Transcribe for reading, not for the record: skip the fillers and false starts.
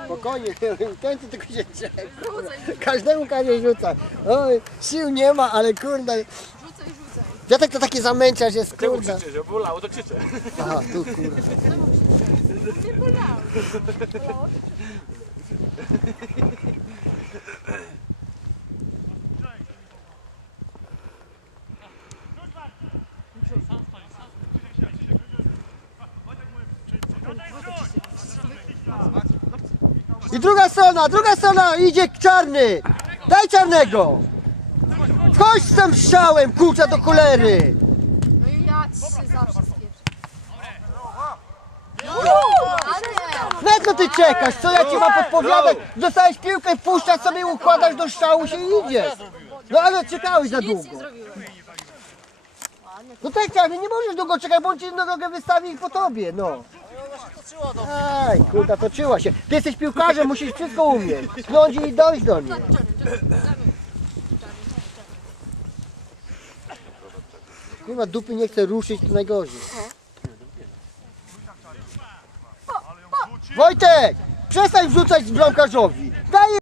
Spokojnie, ten to tylko się dzieje. Każdemu każe rzuca. Oj, sił nie ma, ale kurde. Rzucaj, rzucaj. Piotrek to taki zamęciarz jest, Czemu kurde. krzyczę, że bolało, to krzyczę. Aha, tu kurde. Nie bolało. I druga strona, idzie czarny. Daj czarnego. Chodź z tym strzałem, kurczę do cholery. No i ja ci się zawsze spieprzę. Na co ty czekasz? Co ja ci mam podpowiadać? Dostałeś piłkę, wpuszczasz sobie, układasz do strzału się i idziesz. No ale czekałeś za Nic nie długo. zrobiłem. No tak czarny, nie możesz długo czekać, bo on ci nogę wystawi po tobie, no. Aj, kurda, toczyła się. Ty jesteś piłkarzem, musisz wszystko umieć. Knąć i dojść do niej. Chyba dupy nie chce ruszyć, to najgorzej. Wojtek! Przestań wrzucać bramkarzowi. Daj